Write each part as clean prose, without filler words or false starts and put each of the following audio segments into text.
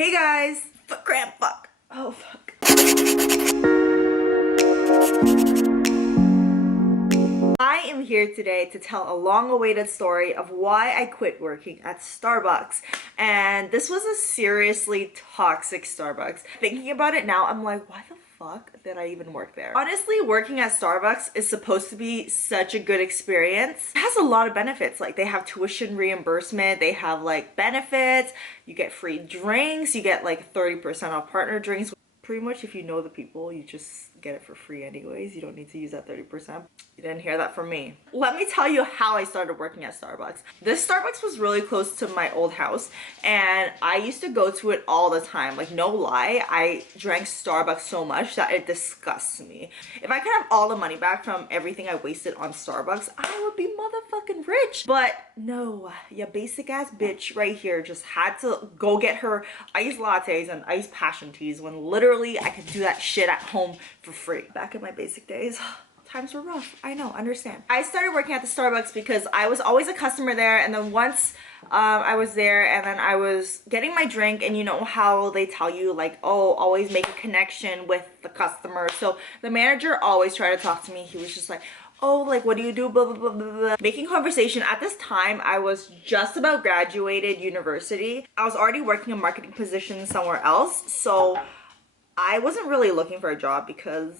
Hey guys! Fuck, crap, fuck. Oh, fuck. I am here today to tell a long-awaited story of why I quit working at Starbucks. And this was a seriously toxic Starbucks. Thinking about it now, I'm like, why the fuck did I even work there? Honestly, working at Starbucks is supposed to be such a good experience. It has a lot of benefits. Like, they have tuition reimbursement, they have like benefits, you get free drinks, you get like 30% off partner drinks. Pretty much if you know the people, you just get it for free anyways. You don't need to use that 30%. You didn't hear that from me. Let me tell you how I started working at Starbucks. This Starbucks was really close to my old house and I used to go to it all the time. Like, no lie, I drank Starbucks so much that it disgusts me. If I could have all the money back from everything I wasted on Starbucks, I would be motherfucking rich. But no, your basic ass bitch right here just had to go get her iced lattes and iced passion teas when literally I could do that shit at home for free. Back in my basic days, times were rough. I know, understand. I started working at the Starbucks because I was always a customer there, and then once I was there and then I was getting my drink, and you know how they tell you like, oh, always make a connection with the customer. So the manager always tried to talk to me. He was just like, oh, like, what do you do, blah, blah, blah, blah, blah. Making conversation. At this time, I was just about graduated university. I was already working a marketing position somewhere else, so I wasn't really looking for a job because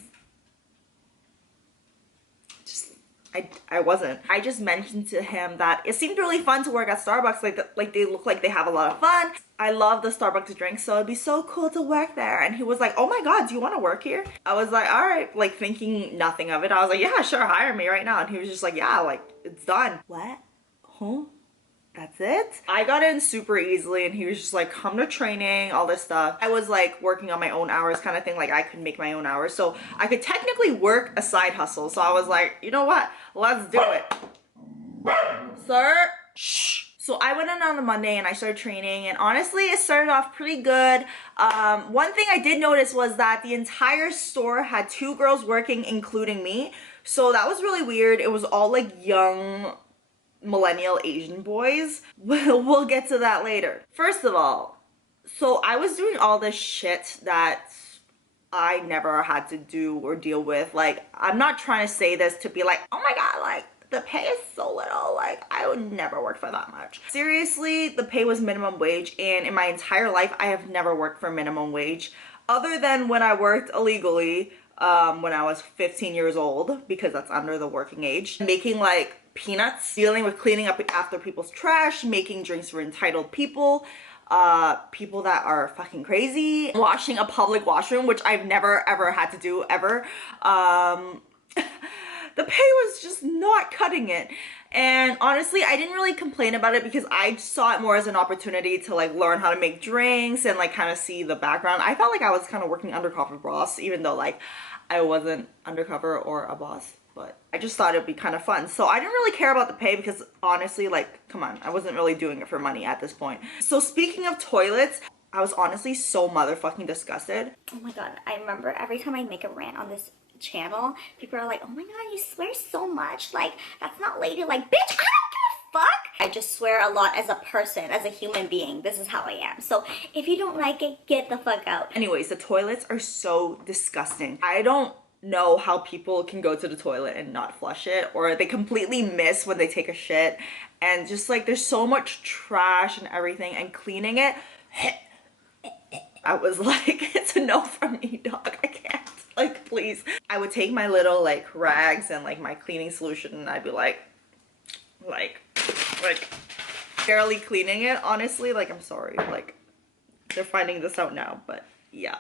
I wasn't. I just mentioned to him that it seemed really fun to work at Starbucks. Like they look like they have a lot of fun. I love the Starbucks drink, so it'd be so cool to work there. And he was like, oh my god, do you want to work here? I was like, all right, like thinking nothing of it. I was like, yeah, sure, hire me right now. And he was just like, yeah, like, it's done. What? Huh? That's it? I got in super easily and he was just like, come to training, all this stuff. I was like working on my own hours kind of thing. Like, I could make my own hours, so I could technically work a side hustle. So I was like, you know what, let's do it. Sir, shh. So I went in on a Monday and I started training, and honestly it started off pretty good. One thing I did notice was that the entire store had 2 girls working, including me. So that was really weird. It was all like young millennial Asian boys. We'll get to that later. First of all, so I was doing all this shit that I never had to do or deal with. Like, I'm not trying to say this to be like, oh my god, like, the pay is so little, like, I would never work for that much. Seriously, the pay was minimum wage, and in my entire life I have never worked for minimum wage other than when I worked illegally when I was 15 years old, because that's under the working age, making like peanuts, dealing with cleaning up after people's trash, making drinks for entitled people, people that are fucking crazy, washing a public washroom, which I've never ever had to do ever. The pay was just not cutting it. And honestly, I didn't really complain about it because I saw it more as an opportunity to like learn how to make drinks and like kind of see the background. I felt like I was kind of working undercover boss, even though like I wasn't undercover or a boss, but I just thought it'd be kind of fun. So I didn't really care about the pay because honestly, like, come on, I wasn't really doing it for money at this point. So speaking of toilets, I was honestly so motherfucking disgusted. Oh my god, I remember every time I make a rant on this channel, people are like, oh my god, you swear so much, like, that's not ladylike. Bitch, I don't give a fuck. I just swear a lot as a person, as a human being. This is how I am. So if you don't like it, get the fuck out. Anyways, the toilets are so disgusting. I don't know how people can go to the toilet and not flush it, or they completely miss when they take a shit, and just like there's so much trash and everything, and cleaning it, I was like, it's a no from me, dog. I can't. Like, please. I would take my little like rags and like my cleaning solution, and I'd be like barely cleaning it, honestly. Like, I'm sorry, like, they're finding this out now, but yeah.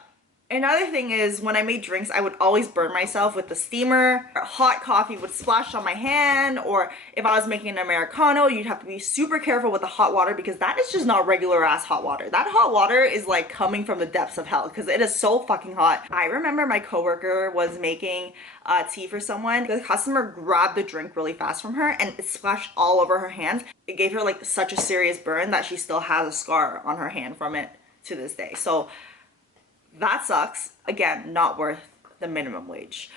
Another thing is, when I made drinks, I would always burn myself with the steamer. Hot coffee would splash on my hand, or if I was making an Americano, you'd have to be super careful with the hot water because that is just not regular ass hot water. That hot water is like coming from the depths of hell because it is so fucking hot. I remember my coworker was making tea for someone. The customer grabbed the drink really fast from her and it splashed all over her hand. It gave her like such a serious burn that she still has a scar on her hand from it to this day. So that sucks. Again, not worth the minimum wage.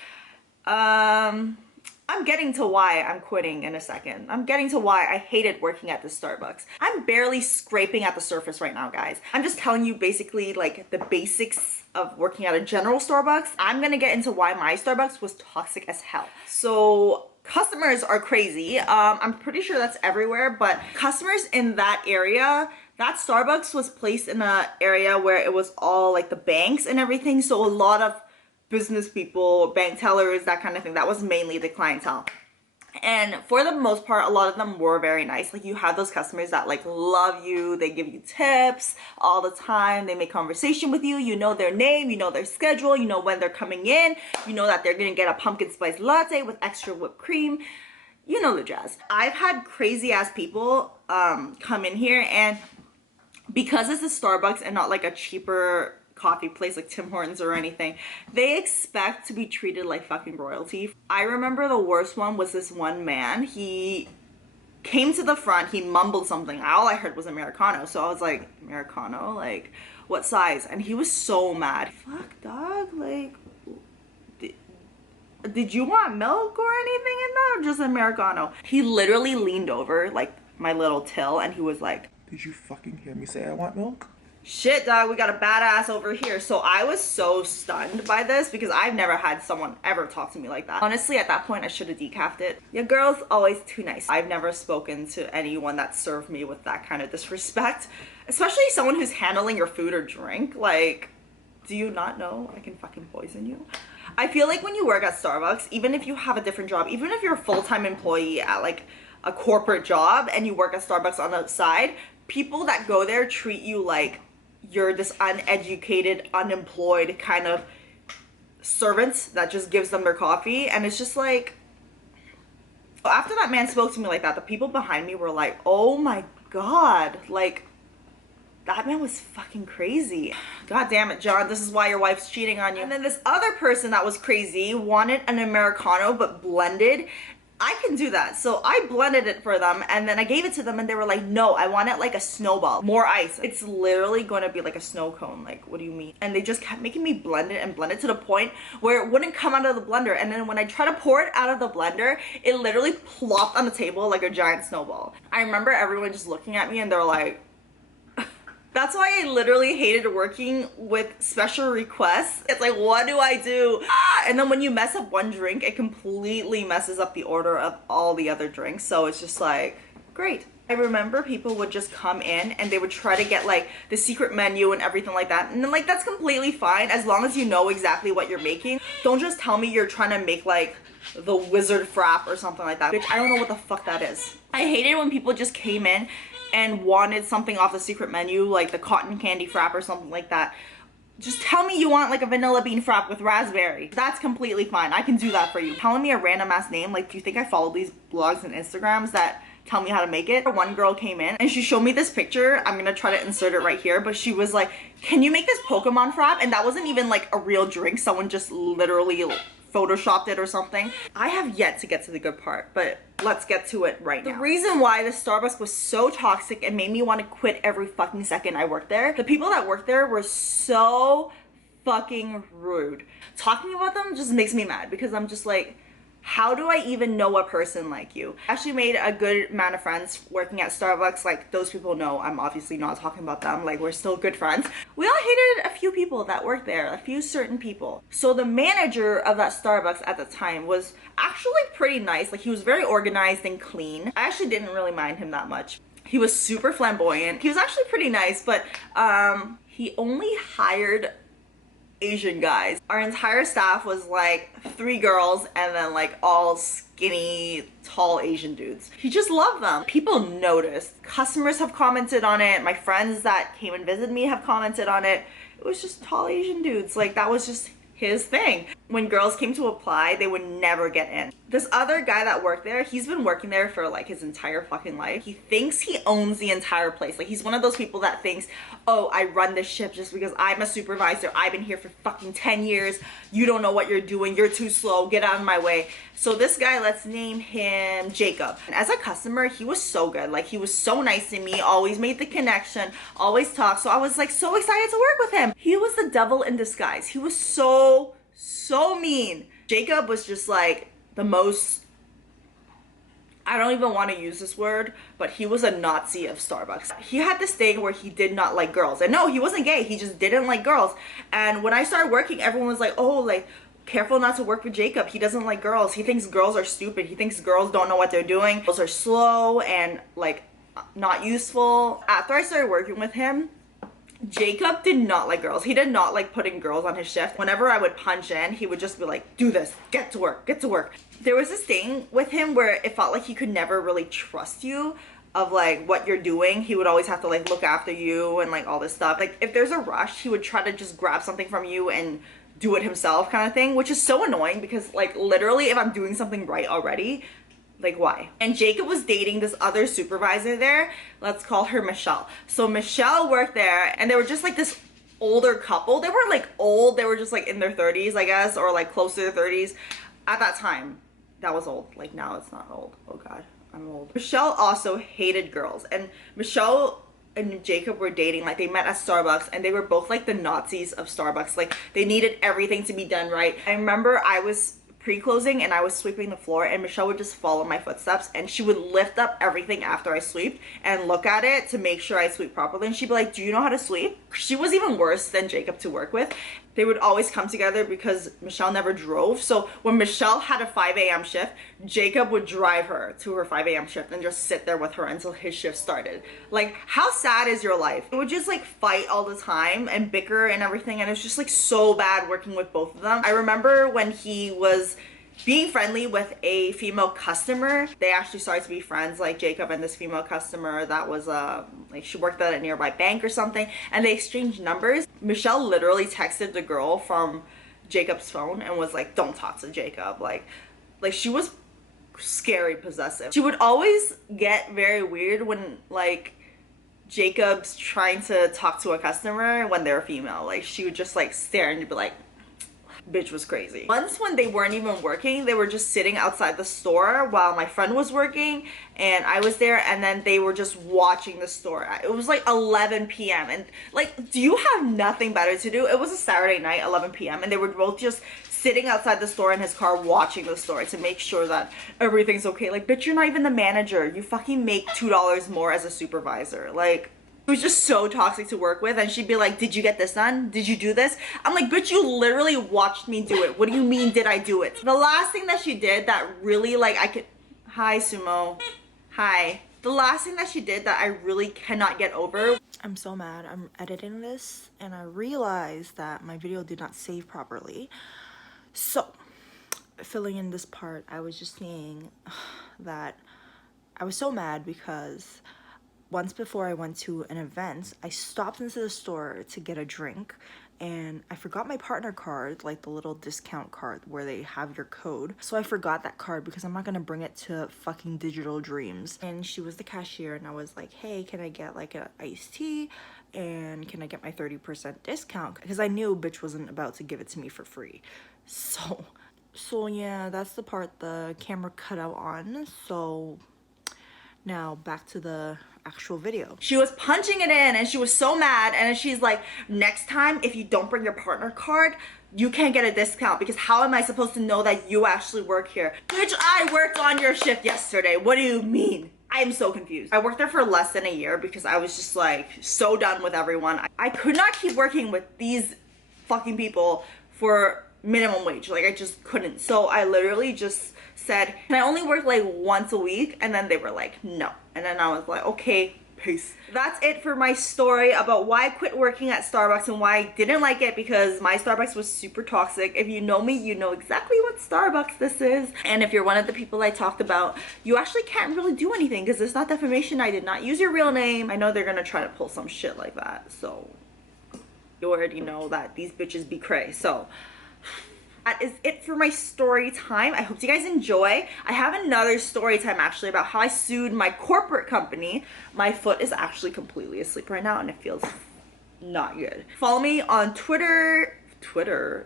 I'm getting to why I'm quitting in a second. I'm getting to why I hated working at the Starbucks. I'm barely scraping at the surface right now, guys. I'm just telling you basically like the basics of working at a general Starbucks. I'm gonna get into why my Starbucks was toxic as hell. So customers are crazy. I'm pretty sure that's everywhere, but customers in that area, that Starbucks was placed in an area where it was all like the banks and everything. So a lot of business people, bank tellers, that kind of thing. That was mainly the clientele. And for the most part, a lot of them were very nice. Like you have those customers that like love you, they give you tips all the time, they make conversation with you, you know their name, you know their schedule, you know when they're coming in, you know that they're gonna get a pumpkin spice latte with extra whipped cream, you know the jazz. I've had crazy ass people come in here, and because it's a Starbucks and not like a cheaper coffee place like Tim Hortons or anything, they expect to be treated like fucking royalty. I remember the worst one was this one man. He came to the front, he mumbled something. All I heard was Americano. So I was like, Americano? Like, what size? And he was so mad. Fuck, dog. Like, did you want milk or anything in that? Or just Americano? He literally leaned over, like, my little till, and he was like, did you fucking hear me say I want milk? Shit, dog, we got a badass over here. So I was so stunned by this because I've never had someone ever talk to me like that. Honestly, at that point, I should have decafed it. Your girl's always too nice. I've never spoken to anyone that served me with that kind of disrespect, especially someone who's handling your food or drink. Like, do you not know I can fucking poison you? I feel like when you work at Starbucks, even if you have a different job, even if you're a full-time employee at like a corporate job and you work at Starbucks on the side, people that go there treat you like you're this uneducated, unemployed kind of servant that just gives them their coffee. And it's just like, after that man spoke to me like that, the people behind me were like, oh my god, like, that man was fucking crazy. God damn it, John, this is why your wife's cheating on you. And then this other person that was crazy wanted an Americano but blended. I can do that. So I blended it for them and then I gave it to them and they were like, no, I want it like a snowball, more ice. It's literally going to be like a snow cone. Like, what do you mean? And they just kept making me blend it and blend it to the point where it wouldn't come out of the blender. And then when I tried to pour it out of the blender, it literally plopped on the table like a giant snowball. I remember everyone just looking at me and they're like, that's why I literally hated working with special requests. It's like, what do I do? And then when you mess up one drink, it completely messes up the order of all the other drinks. So it's just like, great. I remember people would just come in and they would try to get like the secret menu and everything like that. And then like, that's completely fine as long as you know exactly what you're making. Don't just tell me you're trying to make like the wizard frap or something like that. Bitch, I don't know what the fuck that is. I hated when people just came in and wanted something off the secret menu, like the cotton candy frap or something like that. Just tell me you want like a vanilla bean frap with raspberry. That's completely fine. I can do that for you. Telling me a random ass name, like, do you think I follow these blogs and Instagrams that tell me how to make it? One girl came in and she showed me this picture. I'm gonna try to insert it right here, but she was like, can you make this Pokemon frap? And that wasn't even like a real drink. Someone just literally photoshopped it or something. I have yet to get to the good part, but let's get to it right now. The reason why the Starbucks was so toxic and made me want to quit every fucking second I worked there, the people that worked there were so fucking rude. Talking about them just makes me mad because I'm just like, how do I even know a person like you? I actually made a good amount of friends working at Starbucks. Like, those people know I'm obviously not talking about them. Like, we're still good friends. We all hated a few people that worked there, a few certain people. So the manager of that Starbucks at the time was actually pretty nice. Like, he was very organized and clean. I actually didn't really mind him that much. He was super flamboyant. He was actually pretty nice, but he only hired Asian guys. Our entire staff was like 3 girls and then like all skinny, tall Asian dudes. He just loved them. People noticed. Customers have commented on it. My friends that came and visited me have commented on it. It was just tall Asian dudes. Like, that was just his thing. When girls came to apply, they would never get in. This other guy that worked there, he's been working there for like his entire fucking life. He thinks he owns the entire place. Like, he's one of those people that thinks, oh, I run this ship just because I'm a supervisor. I've been here for fucking 10 years. You don't know what you're doing. You're too slow. Get out of my way. So this guy, let's name him Jacob. And as a customer, he was so good. Like, he was so nice to me, always made the connection, always talked. So I was like so excited to work with him. He was the devil in disguise. He was so mean. Jacob was just like the most I don't even want to use this word, but he was a Nazi of Starbucks. He had this thing where he did not like girls. And no, he wasn't gay. He just didn't like girls. And when I started working, everyone was like, oh, like, careful not to work with Jacob. He doesn't like girls. He thinks girls are stupid. He thinks girls don't know what they're doing. Girls are slow and like not useful. After I started working with him, Jacob did not like girls. He did not like putting girls on his shift. Whenever I would punch in, he would just be like, do this, get to work, get to work. There was this thing with him where it felt like he could never really trust you of like what you're doing. He would always have to like look after you and like all this stuff. Like if there's a rush, he would try to just grab something from you and do it himself kind of thing, which is so annoying because like literally if I'm doing something right already, like why? And Jacob was dating this other supervisor there. Let's call her Michelle. So Michelle worked there and they were just like this older couple. They weren't like old, they were just like in their 30s, I guess, or like close to their 30s. At that time, that was old. Like now it's not old. Oh God, I'm old. Michelle also hated girls, and Michelle and Jacob were dating. Like they met at Starbucks and they were both like the Nazis of Starbucks. Like they needed everything to be done right. I remember I was pre-closing and I was sweeping the floor and Michelle would just follow my footsteps and she would lift up everything after I sweeped and look at it to make sure I sweep properly, and she'd be like, do you know how to sweep? She was even worse than Jacob to work with. They would always come together because Michelle never drove. So when Michelle had a 5 a.m. shift, Jacob would drive her to her 5 a.m. shift and just sit there with her until his shift started. Like, how sad is your life? They would just like fight all the time and bicker and everything, and it's just like so bad working with both of them. I remember when he was being friendly with a female customer, they actually started to be friends, like Jacob and this female customer that was like she worked at a nearby bank or something, and they exchanged numbers. Michelle literally texted the girl from Jacob's phone and was like, don't talk to Jacob. Like she was scary possessive. She would always get very weird when like Jacob's trying to talk to a customer when they're female. Like she would just like stare and be like, bitch was crazy. Once when they weren't even working, they were just sitting outside the store while my friend was working and I was there, and then they were just watching the store. It was like 11 p.m. and like, do you have nothing better to do? It was a Saturday night, 11 p.m. and they were both just sitting outside the store in his car watching the store to make sure that everything's okay. Like, bitch, you're not even the manager. You fucking make $2 more as a supervisor. Like, it was just so toxic to work with. And she'd be like, did you get this done? Did you do this? I'm like, bitch, you literally watched me do it. What do you mean, did I do it? The last thing that she did that really like I could... Hi, Sumo. Hi. The last thing that she did that I really cannot get over... I'm so mad. I'm editing this and I realized that my video did not save properly. So, filling in this part, I was just saying that I was so mad because once before I went to an event, I stopped into the store to get a drink and I forgot my partner card, like the little discount card where they have your code. So I forgot that card because I'm not gonna bring it to fucking Digital Dreams. And she was the cashier and I was like, hey, can I get like an iced tea? And can I get my 30% discount? Because I knew bitch wasn't about to give it to me for free. So yeah, that's the part the camera cut out on. So now back to the actual video. She was punching it in and she was so mad, and she's like, next time if you don't bring your partner card, you can't get a discount, because how am I supposed to know that you actually work here? Bitch, I worked on your shift yesterday. What do you mean? I am so confused. I worked there for less than a year because I was just like so done with everyone. I could not keep working with these fucking people for minimum wage. Like I just couldn't. So I literally just said, can I only work like once a week? And then they were like, no. And then I was like, okay, peace. That's it for my story about why I quit working at Starbucks and why I didn't like it, because my Starbucks was super toxic. If you know me, you know exactly what Starbucks this is. And if you're one of the people I talked about, you actually can't really do anything because it's not defamation. I did not use your real name. I know they're gonna try to pull some shit like that. So you already know that these bitches be cray. So that is it for my story time. I hope you guys enjoy. I have another story time actually about how I sued my corporate company. My foot is actually completely asleep right now and it feels not good. Follow me on Twitter.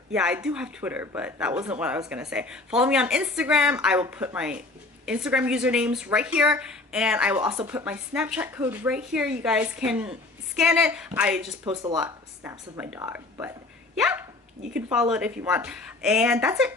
Yeah, I do have Twitter, but that wasn't what I was gonna say. Follow me on Instagram. I will put my Instagram usernames right here, and I will also put my Snapchat code right here. You guys can scan it. I just post a lot of snaps of my dog, but yeah, you can follow it if you want. And that's it.